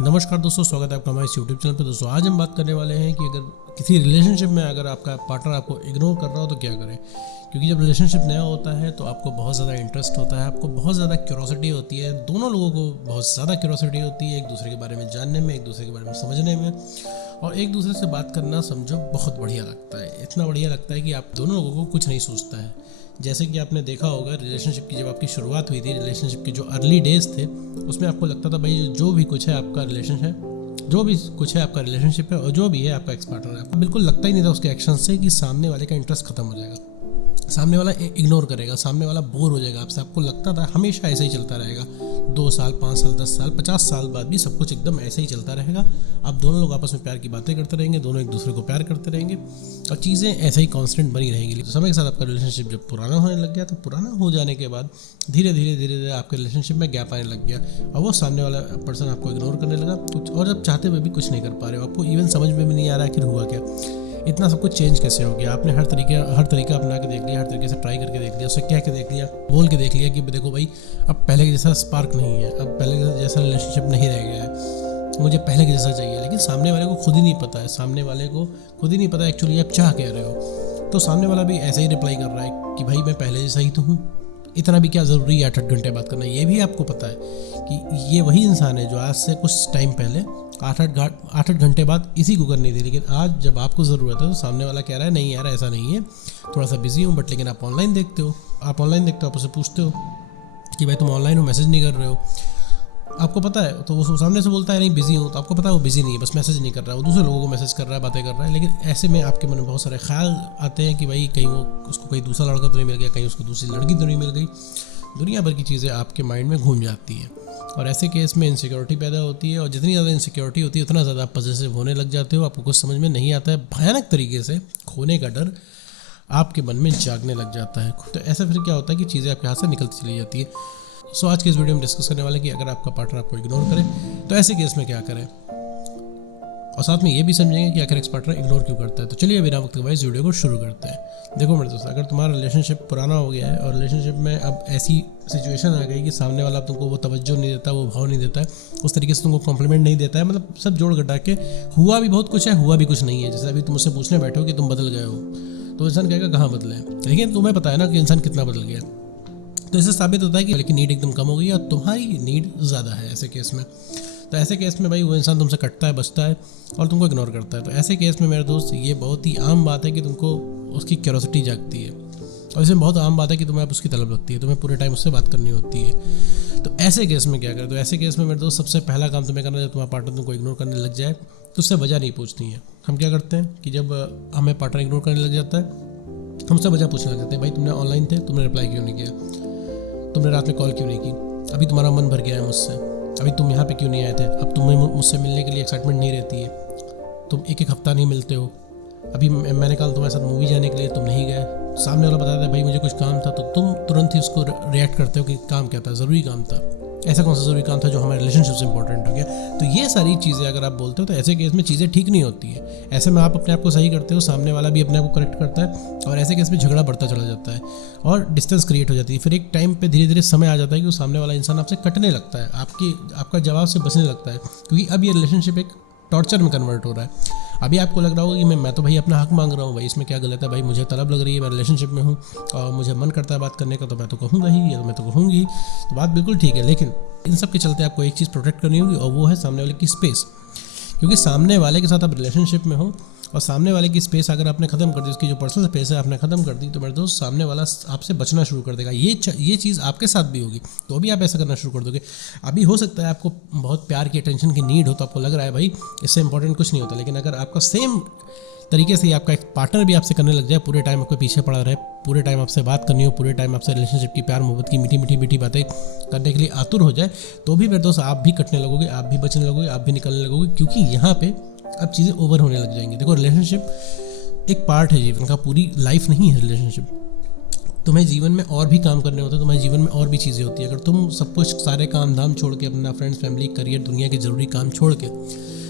नमस्कार दोस्तों, स्वागत है आपका हमारे यूट्यूब चैनल पर। दोस्तों आज हम बात करने वाले हैं कि अगर किसी रिलेशनशिप में अगर आपका पार्टनर आपको इग्नोर कर रहा हो तो क्या करें। क्योंकि जब रिलेशनशिप नया होता है तो आपको बहुत ज़्यादा इंटरेस्ट होता है, आपको बहुत ज़्यादा क्यूरोसिटी होती है, दोनों लोगों को बहुत ज़्यादा क्यूरोसिटी होती है एक दूसरे के बारे में जानने में, एक दूसरे के बारे में समझने में, और एक दूसरे से बात करना समझो बहुत बढ़िया लगता है। इतना बढ़िया लगता है कि आप दोनों लोगों को कुछ नहीं सोचता है। जैसे कि आपने देखा होगा रिलेशनशिप की जब आपकी शुरुआत हुई थी, रिलेशनशिप के जो अर्ली डेज थे उसमें आपको लगता था भाई जो भी कुछ है आपका रिलेशन है, जो भी कुछ है आपका रिलेशनशिप है और जो भी है आपका एक्स पार्टनर है, आपको बिल्कुल लगता ही नहीं था उसके एक्शन से कि सामने वाले का इंटरेस्ट खत्म हो जाएगा, सामने वाला इग्नोर करेगा, सामने वाला बोर हो जाएगा आपसे। आपको लगता था हमेशा ऐसे ही चलता रहेगा, 2 साल 5 साल 10 साल 50 साल बाद भी सब कुछ एकदम ऐसे ही चलता रहेगा। आप दोनों लोग आपस में प्यार की बातें करते रहेंगे, दोनों एक दूसरे को प्यार करते रहेंगे और चीज़ें ऐसे ही कांस्टेंट बनी रहेंगी। तो समय के साथ आपका रिलेशनशिप जब पुराना होने लग गया तो पुराना हो जाने के बाद धीरे धीरे आपके रिलेशनशिप में गैप आने लग गया और वो सामने वाला पर्सन आपको इग्नोर करने लगा कुछ, और जब चाहते हुए भी कुछ नहीं कर पा रहे हो, आपको इवन समझ में भी नहीं आ रहा आखिर हुआ क्या, इतना सब कुछ चेंज कैसे हो गया। आपने हर तरीका अपना के देख लिया, हर तरीके से ट्राई करके देख लिया, उससे कह के देख लिया, बोल के देख लिया कि देखो भाई अब पहले के जैसा स्पार्क नहीं है, अब पहले के जैसा रिलेशनशिप नहीं रह गया है, मुझे पहले के जैसा चाहिए। लेकिन सामने वाले को खुद ही नहीं पता है, सामने वाले को खुद ही नहीं पता एक्चुअली आप चाह कह रहे हो। तो सामने वाला भी ऐसे ही रिप्लाई कर रहा है कि भाई मैं पहले जैसा ही तो हूँ, इतना भी क्या ज़रूरी है 8-8 घंटे बात करना। ये भी आपको पता है कि ये वही इंसान है जो आज से कुछ टाइम पहले 8-8 घंटे बाद इसी को करनी थी, लेकिन आज जब आपको ज़रूरत है तो सामने वाला कह रहा है नहीं यार ऐसा नहीं है, थोड़ा सा बिजी हूँ, बट लेकिन आप ऑनलाइन देखते हो, आप उससे पूछते हो कि भाई तुम ऑनलाइन हो, मैसेज नहीं कर रहे हो। आपको पता है तो वो सामने से बोलता है नहीं बिजी हूँ, तो आपको पता है वो बिजी नहीं है, बस मैसेज नहीं कर रहा है, वो दूसरे लोगों को मैसेज कर रहा है, बातें कर रहा है। लेकिन ऐसे में आपके मन में बहुत सारे ख्याल आते हैं कि भाई कहीं वो उसको कहीं दूसरा लड़का तो नहीं मिल गया, कहीं उसको दूसरी लड़की तो नहीं मिल गई। दुनिया भर की चीज़ें आपके माइंड में घूम जाती हैं और ऐसे केस में इनसिक्योरिटी पैदा होती है, और जितनी ज़्यादा इनसिक्योरिटी होती है उतना ज़्यादा आप पॉजेसिव होने लग जाते हो। आपको कुछ समझ में नहीं आता है, भयानक तरीके से खोने का डर आपके मन में जागने लग जाता है। तो ऐसा फिर क्या होता है कि चीज़ें आपके हाथ से निकलती चली जाती है। सो आज के इस वीडियो में डिस्कस करने वाले कि अगर आपका पार्टनर आपको इग्नोर करे तो ऐसे केस में क्या करें, और साथ में ये भी समझेंगे कि आखिर एक्स पार्टनर इग्नोर क्यों करता है। तो चलिए बिना वक्त गवाए इस वीडियो को शुरू करते हैं। देखो मेरे दोस्त, अगर तुम्हारा रिलेशनशिप पुराना हो गया है और रिलेशनशिप में अब ऐसी सिचुएशन आ गई कि सामने वाला तुमको वो तवज्जो नहीं देता, वो भाव नहीं देता है, उस तरीके से तुमको कॉम्प्लीमेंट नहीं देता है, मतलब सब जोड़ घटा के हुआ भी बहुत कुछ है, हुआ भी कुछ नहीं है। जैसे अभी तुम मुझसे पूछने बैठे हो कि तुम बदल गए हो, तो इंसान कहेगा कहाँ बदले हैं, लेकिन तुम्हें पता है ना कि इंसान कितना बदल गया। तो इससे साबित होता है कि लेकिन नीड एकदम कम हो गई है और तुम्हारी नीड ज़्यादा है ऐसे केस में। तो ऐसे केस में भाई वो इंसान तुमसे कटता है, बचता है और तुमको इग्नोर करता है। तो ऐसे केस में मेरे दोस्त ये बहुत ही आम बात है कि तुमको उसकी क्यूरोसिटी जागती है, और इसमें बहुत आम बात है कि तुम्हें अब उसकी तलब लगती है, तुम्हें पूरे टाइम उससे बात करनी होती है। तो ऐसे केस में क्या करें, तो ऐसे केस में मेरे दोस्त सबसे पहला काम तुम्हें करना है, जब तुम्हारा पार्टनर तुमको इग्नोर करने लग जाए तो उससे वजह नहीं पूछनी है। हम क्या करते हैं कि जब हमें पार्टनर इग्नोर करने लग जाता है हमसे वजह पूछने लग जाते हैं, भाई तुमने ऑनलाइन थे, तुमने रिप्लाई क्यों नहीं किया, तुमने रात में कॉल क्यों नहीं की, अभी तुम्हारा मन भर गया है मुझसे, अभी तुम यहाँ पे क्यों नहीं आए थे, अब तुम्हें मुझसे मिलने के लिए एक्साइटमेंट नहीं रहती है, तुम एक हफ्ता नहीं मिलते हो, अभी मैंने कहा तुम्हारे साथ मूवी जाने के लिए तुम नहीं गए। सामने वाला बताता है भाई मुझे कुछ काम था, तो तुम तुरंत ही उसको रिएक्ट करते हो कि काम क्या था, ज़रूरी काम था, ऐसा कौन सा ज़रूरी काम था जो हमारे रिलेशनशिप से इंपॉर्टेंट हो गया। तो ये सारी चीज़ें अगर आप बोलते हो तो ऐसे केस में चीज़ें ठीक नहीं होती है। ऐसे में आप अपने आप को सही करते हो, सामने वाला भी अपने आप को करेक्ट करता है, और ऐसे केस में झगड़ा बढ़ता चला जाता है और डिस्टेंस क्रिएट हो जाती है। फिर एक टाइम पे धीरे धीरे समय आ जाता है कि वो सामने वाला इंसान आपसे कटने लगता है, आपका जवाब से बचने लगता है, क्योंकि अब ये रिलेशनशिप एक टॉर्चर में कन्वर्ट हो रहा है। अभी आपको लग रहा होगा कि मैं तो भाई अपना हक मांग रहा हूँ, भाई इसमें क्या गलत है, भाई मुझे तलब लग रही है, मैं रिलेशनशिप में हूँ और मुझे मन करता है बात करने का, तो मैं तो कहूँगा ही, या मैं तो कहूँगी, तो बात बिल्कुल ठीक है। लेकिन इन सब के चलते आपको एक चीज़ प्रोटेक्ट करनी होगी और वो है सामने वाले की स्पेस। क्योंकि सामने वाले के साथ आप रिलेशनशिप में हो और सामने वाले की स्पेस अगर आपने ख़त्म कर दी, उसकी जो पर्सनल स्पेस है आपने ख़त्म कर दी, तो मेरे दोस्त सामने वाला आपसे बचना शुरू कर देगा। ये चीज़ आपके साथ भी होगी, तो भी आप ऐसा करना शुरू कर दोगे। अभी हो सकता है आपको बहुत प्यार की अटेंशन की नीड हो, तो आपको लग रहा है भाई इससे इंपॉर्टेंट कुछ नहीं होता, लेकिन अगर आपका सेम तरीके से आपका एक पार्टनर भी आपसे करने लग जाए, पूरे टाइम आपके पीछे पड़ा रहे, पूरे टाइम आपसे बात करनी हो, पूरे टाइम आपसे रिलेशनशिप की प्यार मोहब्बत की मीठी बातें करने के लिए आतुर हो जाए, तो भी मेरे दोस्त आप भी कटने लगोगे, आप भी बचने लगोगे, आप भी निकलने लगोगे, क्योंकि यहाँ पे अब चीज़ें ओवर होने लग जाएंगी। देखो रिलेशनशिप एक पार्ट है जीवन का, पूरी लाइफ नहीं है रिलेशनशिप। तुम्हें जीवन में और भी काम करने होते हैं, तुम्हारे जीवन में और भी चीज़ें होती है। अगर तुम सब कुछ सारे काम धाम छोड़ के, अपना फ्रेंड्स फैमिली करियर दुनिया के ज़रूरी काम छोड़ के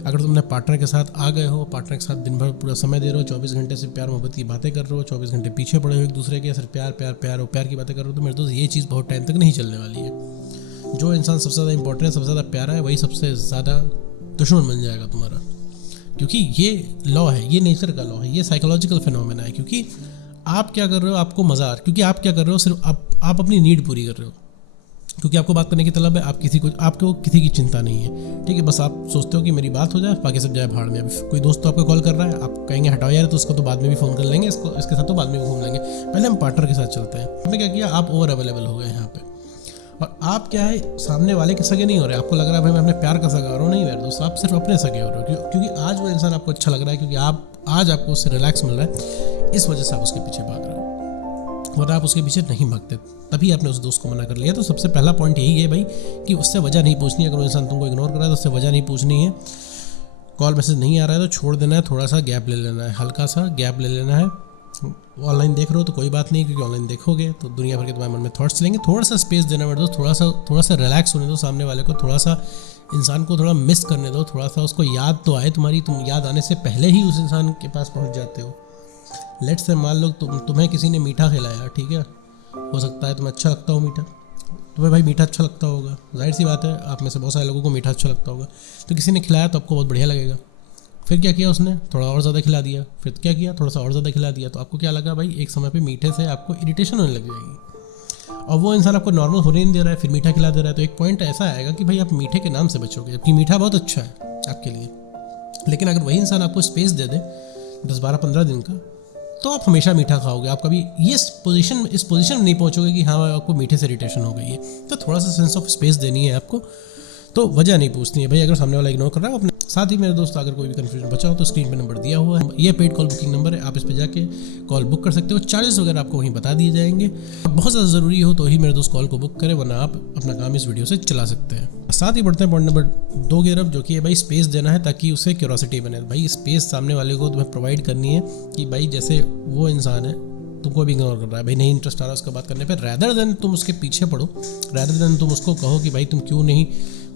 अगर तुम अपने पार्टनर के साथ आ गए हो, पार्टनर के साथ दिन भर पूरा समय दे रहे हो, 24 घंटे से प्यार मोहब्बत की बातें कर रहे हो, 24 घंटे पीछे पड़े हो एक दूसरे के, सिर्फ प्यार की बातें कर रहे हो, तो मेरे दोस्त ये चीज़ बहुत टाइम तक नहीं चलने वाली है। जो इंसान सबसे ज़्यादा इंपॉर्टेंट है, सबसे ज़्यादा प्यारा है, वही सबसे ज़्यादा दुश्मन बन जाएगा तुम्हारा। क्योंकि ये लॉ है, ये नेचर का लॉ है, ये साइकोलॉजिकल फिनोमेना है। क्योंकि आप क्या कर रहे हो, आपको मज़ा आ रहा है, क्योंकि आप क्या कर रहे हो, सिर्फ आप अपनी नीड पूरी कर रहे हो, क्योंकि आपको बात करने की तलब है, आपको किसी की चिंता नहीं है, ठीक है। बस आप सोचते हो कि मेरी बात हो जाए, बाकी सब जाए भाड़ में। अभी कोई दोस्त तो आपको कॉल कर रहा है, आप कहेंगे हटाओ यार, तो उसको तो बाद में भी फ़ोन कर लेंगे, इसके साथ तो बाद में भी घूम लेंगे, पहले हम पार्टनर के साथ चलते हैं। आपने क्या किया, आप ओवर अवेलेबल हो गए यहाँ पे, और आप क्या है, सामने वाले के सगे नहीं हो रहे। आपको लग रहा है भाई मैं अपने प्यार का सगा हो रहा हूँ, नहीं यार दोस्त, आप सिर्फ अपने सगे हो रहे हो। क्योंकि आज वो इंसान आपको अच्छा लग रहा है, क्योंकि आज आपको उससे रिलैक्स मिल रहा है, इस वजह से आप उसके पीछे भाग रहे हो, वरना आप उसके पीछे नहीं भागते। तभी आपने उस दोस्त को मना कर लिया। तो सबसे पहला पॉइंट यही है भाई कि उससे वजह नहीं पूछनी है। अगर वो इंसान तुमको इग्नोर कर रहा है तो उससे वजह नहीं पूछनी है। कॉल मैसेज नहीं आ रहा है तो छोड़ देना है, थोड़ा सा गैप ले लेना है, हल्का सा गैप ले लेना है। ऑनलाइन देख रहे हो तो कोई बात नहीं, क्योंकि ऑनलाइन देखोगे तो दुनिया भर के तुम्हारे मन में थॉट्स चलेंगे। थोड़ा सा स्पेस देना मेरे दोस्त, थोड़ा सा रिलैक्स होने दो सामने वाले को, थोड़ा सा इंसान को थोड़ा मिस करने दो, थोड़ा सा उसको याद तो आए तुम्हारी, तुम याद आने से पहले ही उस इंसान के पास पहुँच जाते हो। लेट्स से मान लो तुम्हें किसी ने मीठा खिलाया, ठीक है, हो सकता है तुम्हें अच्छा लगता हो मीठा, तुम्हें भाई मीठा अच्छा लगता होगा, जाहिर सी बात है, आप में से बहुत सारे लोगों को मीठा अच्छा लगता होगा। तो किसी ने खिलाया तो आपको बहुत बढ़िया लगेगा। फिर क्या किया उसने, थोड़ा और ज़्यादा खिला दिया। फिर क्या किया, थोड़ा सा और ज़्यादा खिला दिया। तो आपको क्या लगा भाई, एक समय पे मीठे से आपको इरिटेशन होने लग जाएगी, और वो इंसान आपको नॉर्मल होने नहीं दे रहा है, फिर मीठा खिला दे रहा है। तो एक पॉइंट ऐसा आएगा कि भाई आप मीठे के नाम से बचोगे, जबकि मीठा बहुत अच्छा है आपके लिए। लेकिन अगर वही इंसान आपको स्पेस दे दे 10-12-15 दिन का, तो आप हमेशा मीठा खाओगे। आप कभी इस पोजीशन में नहीं पहुंचोगे कि हाँ आपको मीठे से इरिटेशन हो गई है। तो थोड़ा सा सेंस ऑफ स्पेस देनी है आपको, तो वजह नहीं पूछनी है भाई। अगर सामने वाला इग्नोर कर रहा है अपने साथ ही, मेरे दोस्त अगर कोई भी कंफ्यूजन बचा हो तो स्क्रीन पे नंबर दिया हुआ है, ये पेड कॉल बुकिंग नंबर है, आप इस पे जाके कॉल बुक कर सकते हो। चार्जेस वगैरह आपको वहीं बता दिए जाएंगे। बहुत ज़्यादा ज़रूरी हो तो ही मेरे दोस्त कॉल को बुक करें, वरना आप अपना काम इस वीडियो से चला सकते हैं। साथ ही बढ़ते हैं पॉइंट नंबर 2 की तरफ, जो कि है भाई स्पेस देना है ताकि उसे क्यूरोसिटी बने। भाई स्पेस सामने वाले को तुम्हें प्रोवाइड करनी है कि भाई जैसे वो इंसान है तुमको भी इग्नोर कर रहा है, भाई नहीं इंटरेस्ट आ रहा उसका बात करने पे, रैदर देन तुम उसके पीछे पड़ो, रैदर देन तुम उसको कहो कि भाई तुम क्यों नहीं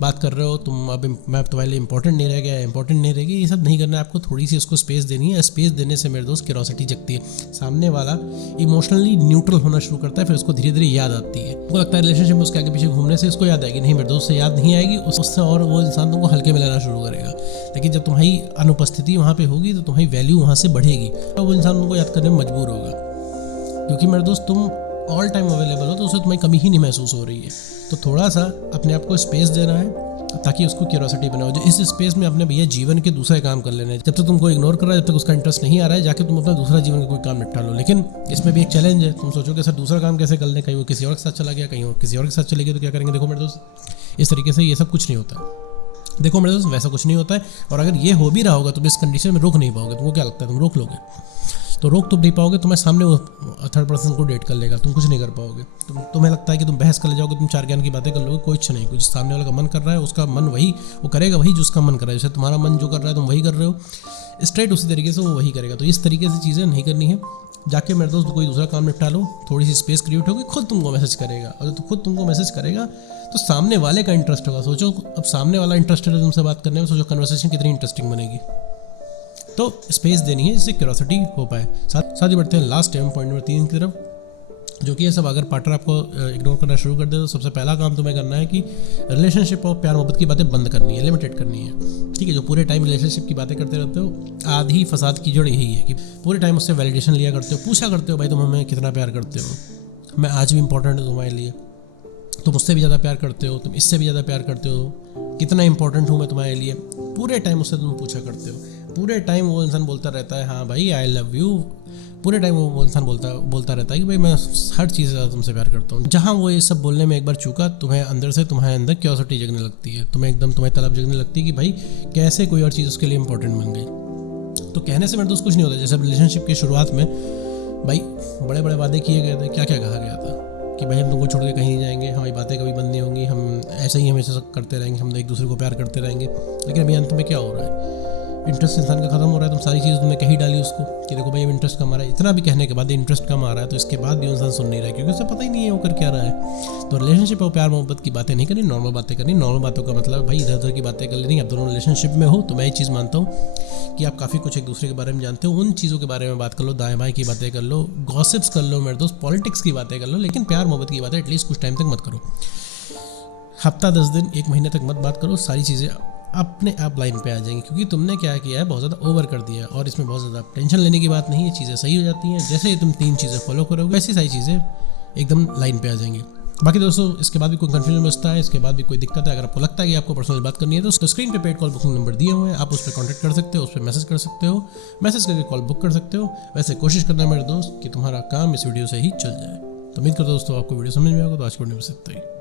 बात कर रहे हो, तुम अब मैं तुम्हारे लिए इंपॉर्टेंट नहीं रह गया, इंपॉर्टेंट नहीं रहेगी, ये सब नहीं करना है आपको। थोड़ी सी उसको स्पेस देनी है। स्पेस देने से मेरे दोस्त क्यूरोसिटी जगती है, सामने वाला इमोशनली न्यूट्रल होना शुरू करता है, फिर उसको धीरे धीरे याद आती है। उसको लगता है रिलेशनशिप में उसके आगे पीछे घूमने से उसको याद आएगी, नहीं मेरे दोस्त से याद नहीं आएगी, उससे और वो इंसान तुमको हल्के में लेना शुरू करेगा। लेकिन जब तुम्हारी अनुपस्थिति वहाँ पे होगी तो तुम्हारी वैल्यू वहाँ से बढ़ेगी, तो वो इंसान तुमको याद करने में मजबूर होगा। क्योंकि मेरे दोस्त तुम ऑल टाइम अवेलेबल हो तो उससे तुम्हें कमी ही नहीं महसूस हो रही है। तो थोड़ा सा अपने आप को स्पेस देना है ताकि उसको क्यूरोसिटी बना हो। जो इस स्पेस में अपने भैया जीवन के दूसरे काम कर लेने, जब तक तुमको इग्नोर कर रहा है, जब तक उसका इंटरेस्ट नहीं आ रहा है, जाके तुम अपना दूसरा जीवन का कोई काम निपटा लो। लेकिन इसमें भी एक चैलेंज है, तुम सोचोगे सर दूसरा काम कैसे कर लें, कहीं वो किसी और के साथ चला गया, कहीं और किसी और के साथ चले गए तो क्या करेंगे। देखो मेरे दोस्त, इस तरीके से ये सब कुछ नहीं होता। देखो मेरे दोस्त, वैसा कुछ नहीं होता है। और अगर ये हो भी रहा होगा तो इस कंडीशन में रोक नहीं पाओगे। तुमको क्या लगता है तुम रोक लोगे? तो रोक तुम नहीं पाओगे, तुम्हें सामने वो थर्ड पर्सन को डेट कर लेगा, तुम कुछ नहीं कर पाओगे। तुम्हें लगता है कि तुम बहस कर ले जाओगे, तुम चार ज्ञान की बातें कर लोगे, कोई इच्छा नहीं। कुछ सामने वाला का मन कर रहा है, उसका मन वही वो करेगा, वही जो उसका मन कर रहा है। जैसे तुम्हारा मन जो कर रहा है तुम वही कर रहे हो, स्ट्रेट उसी तरीके से वो वही करेगा। तो इस तरीके से चीज़ें नहीं करनी है। जाके मेरे दोस्त कोई दूसरा काम निपटा लो, थोड़ी सी स्पेस क्रिएट होगी, खुद तुमको मैसेज करेगा। और जब खुद तुमको मैसेज करेगा तो सामने वाले का इंटरेस्ट होगा। सोचो अब सामने वाला इंटरेस्टेड है तुमसे बात करने में, सोचो कन्वर्सेशन कितनी इंटरेस्टिंग बनेगी। तो स्पेस देनी है जिससे क्यूरोसिटी हो पाए। साथ ही बढ़ते हैं लास्ट टाइम पॉइंट नंबर 3 की तरफ, जो कि ये सब अगर पार्टनर आपको इग्नोर करना शुरू कर दे तो सबसे पहला काम तुम्हें करना है कि रिलेशनशिप और प्यार मोहब्बत की बातें बंद करनी है, लिमिटेड करनी है। ठीक है, जो पूरे टाइम रिलेशनशिप की बातें करते रहते हो, आधी फसाद की जड़ यही है कि पूरे टाइम उससे वैलिडेशन लिया करते हो, पूछा करते हो भाई तुम हमें कितना प्यार करते हो, मैं आज भी इंपॉर्टेंट हूँ तुम्हारे लिए, तुम उससे भी ज़्यादा प्यार करते हो, तुम इससे भी ज़्यादा प्यार करते हो, कितना इंपॉर्टेंट हूँ मैं तुम्हारे लिए। पूरे टाइम उससे तुम पूछा करते हो। पूरे टाइम वो इंसान बोलता रहता है हाँ भाई आई लव यू। पूरे टाइम वो इंसान बोलता रहता है कि भाई मैं हर चीज़ से ज़्यादा तुमसे प्यार करता हूँ। जहाँ वो ये सब बोलने में एक बार चूका, तुम्हारे अंदर क्यूरियोसिटी जगने लगती है, तुम्हें तलब जगने लगती है कि भाई कैसे कोई और चीज़ उसके लिए इंपॉर्टेंट बन गई। तो कहने से मेरे दोस्त कुछ नहीं होता। जैसे रिलेशनशिप की शुरुआत में भाई बड़े बड़े वादे किए गए थे, क्या क्या कहा गया था कि भाई हम तुमको छोड़ के कहीं नहीं जाएंगे, हमारी बातें कभी बंद नहीं होंगी, हम ऐसे ही हमेशा करते रहेंगे, हम एक दूसरे को प्यार करते रहेंगे। लेकिन अभी अंत में क्या हो रहा है, इंटरेस्ट इंसान का खत्म हो रहा है। तुम सारी चीज़ तुमने कही डाली उसको कि देखो भाई अब इंटरेस्ट कम आ रहा है। इतना भी कहने के बाद इंटरेस्ट कम आ रहा है तो इसके बाद भी इंसान सुन नहीं रहा है, क्योंकि उसे पता ही नहीं है वो कर क्या रहा है। तो रिलेशनशिप और प्यार मोहब्बत की बातें नहीं करनी, नॉर्मल बातें करनी। नॉर्मल बातों का मतलब भाई इधर उधर की बातें कर लेनी। आप दोनों रिलेशनशिप में हो तो मैं ये चीज़ मानता हूँ कि आप काफ़ी कुछ एक दूसरे के बारे में जानते हो। उन चीज़ों के बारे में बात कर लो, दाएं बाएं की बातें कर लो, गॉसिप्स कर लो मेरे दोस्त, पॉलिटिक्स की बातें कर लो, लेकिन प्यार मोहब्बत की बातें एटलीस्ट कुछ टाइम तक मत करो। हफ्ता 10 दिन 1 महीने तक मत बात करो। सारी चीज़ें अपने आप लाइन पे आ जाएंगे, क्योंकि तुमने क्या किया है, बहुत ज़्यादा ओवर कर दिया है। और इसमें बहुत ज़्यादा टेंशन लेने की बात नहीं है, चीज़ें सही हो जाती हैं। जैसे ही तुम 3 चीज़ें फॉलो करोगे वैसी सारी चीज़ें एकदम लाइन पे आ जाएंगी। बाकी दोस्तों, इसके बाद भी कोई कंफ्यूजन बचता है, इसके बाद भी कोई दिक्कत है, अगर आपको लगता है कि आपको पर्सनल बात करनी है, तो स्क्रीन पे पेड कॉल बुकिंग नंबर दिए हुए हैं, आप उस पर कॉन्टैक्ट कर सकते हो, उस पर मैसेज कर सकते हो, मैसेज करके कॉल बुक कर सकते हो। वैसे कोशिश करना मेरे दोस्त कि तुम्हारा काम इस वीडियो से ही चल जाए। तो उम्मीद करता हूं दोस्तों आपको वीडियो समझ में आएगा। तो आज की वीडियो में बस इतना ही।